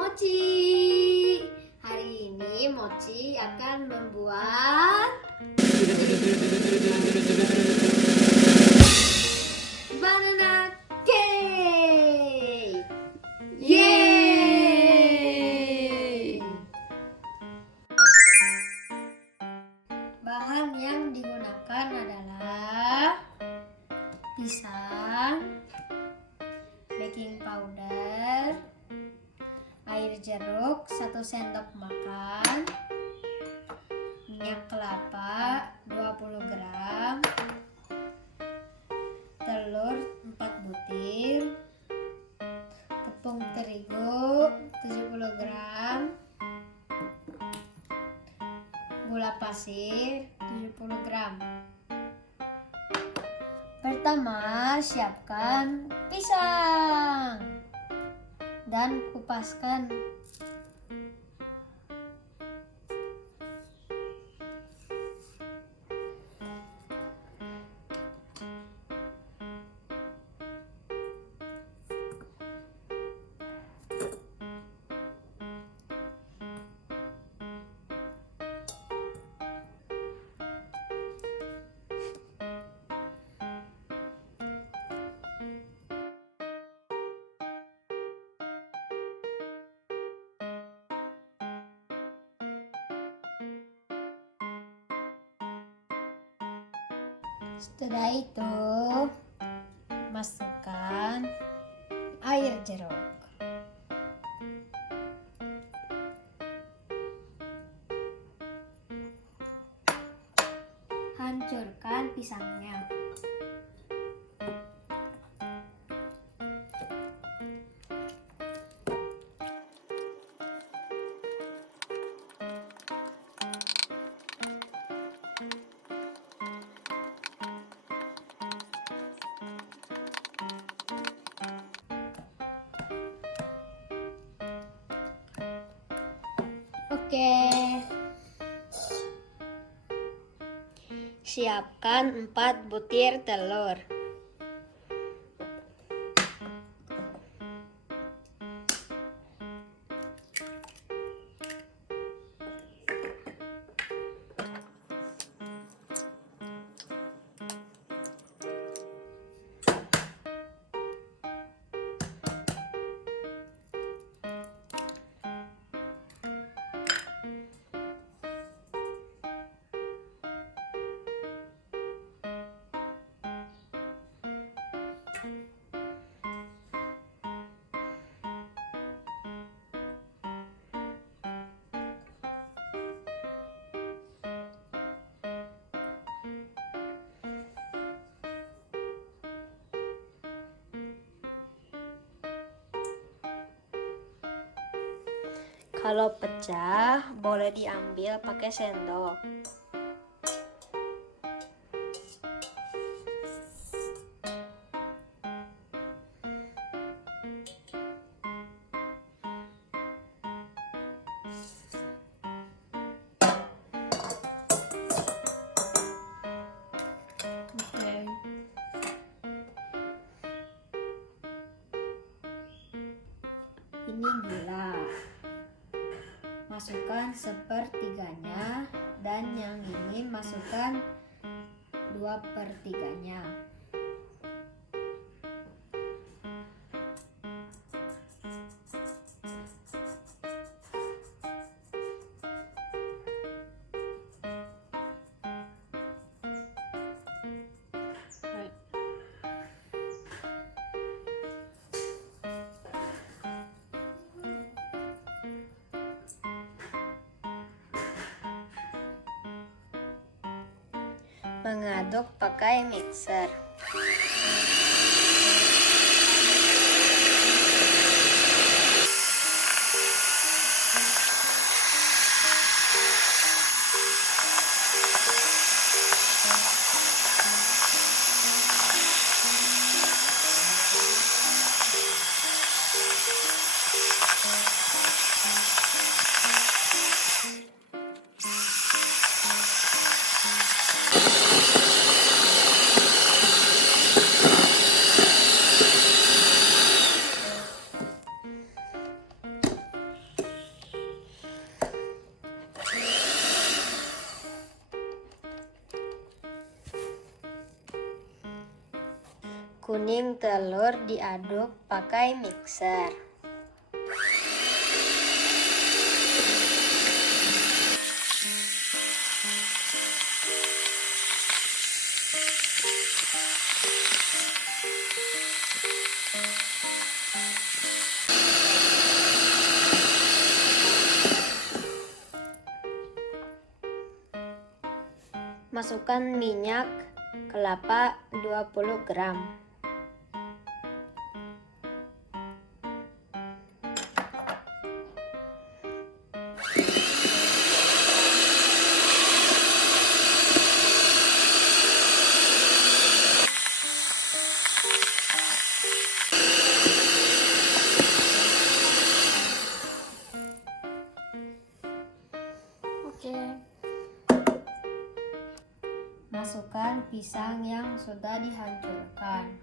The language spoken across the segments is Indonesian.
Mochi. Hari ini Mochi akan membuat banana cake. Yeay! Bahan yang digunakan adalah pisang, baking powder, air jeruk 1 sendok makan, minyak kelapa 20 gram, telur 4 butir, tepung terigu 70 gram, gula pasir 70 gram. Pertama, siapkan pisang dan kupaskan. Setelah itu, masukkan air jeruk. Hancurkan pisangnya. Oke. Siapkan 4 butir telur. Kalau pecah, boleh diambil pakai sendok. Oke. Ini gula. Masukkan 1/3-nya dan yang ini masukkan 2/3-nya. Mengaduk pakai mixer. Kuning telur diaduk pakai mixer. Masukkan minyak, kelapa 20 gram. Masukkan pisang yang sudah dihancurkan.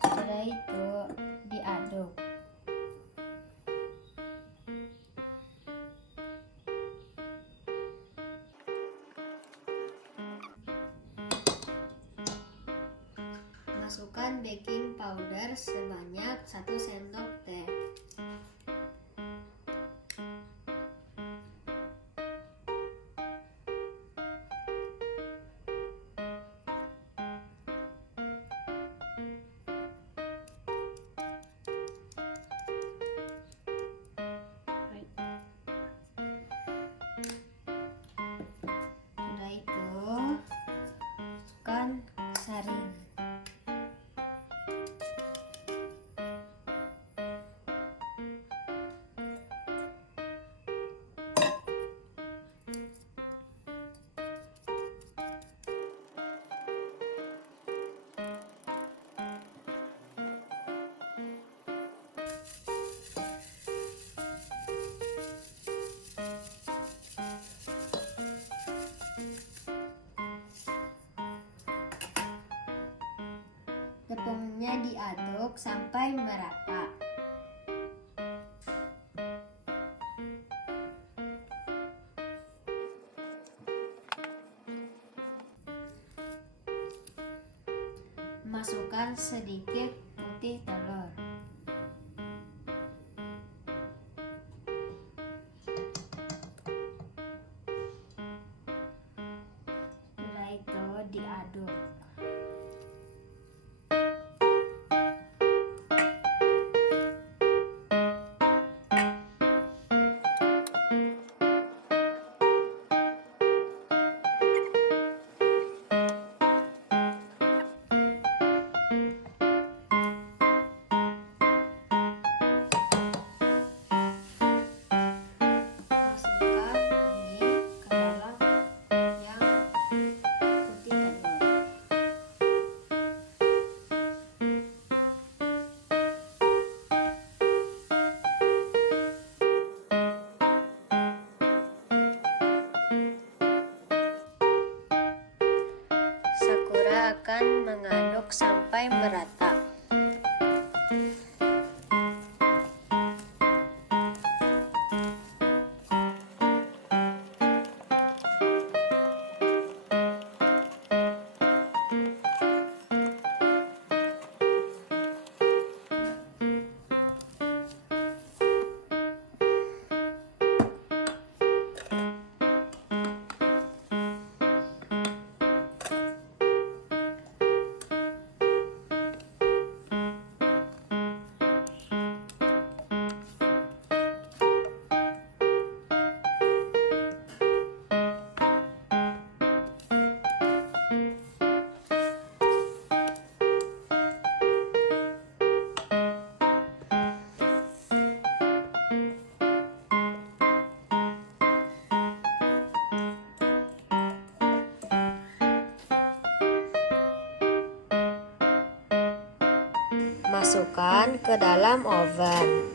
Setelah itu diaduk. Masukkan baking powder sebanyak 1 sendok teh. Setelah itu masukkan saring. Tepungnya diaduk sampai merata. Masukkan sedikit putih telur. Setelah itu diaduk. SAKURA akan mengaduk sampai merata. Masukkan ke dalam oven.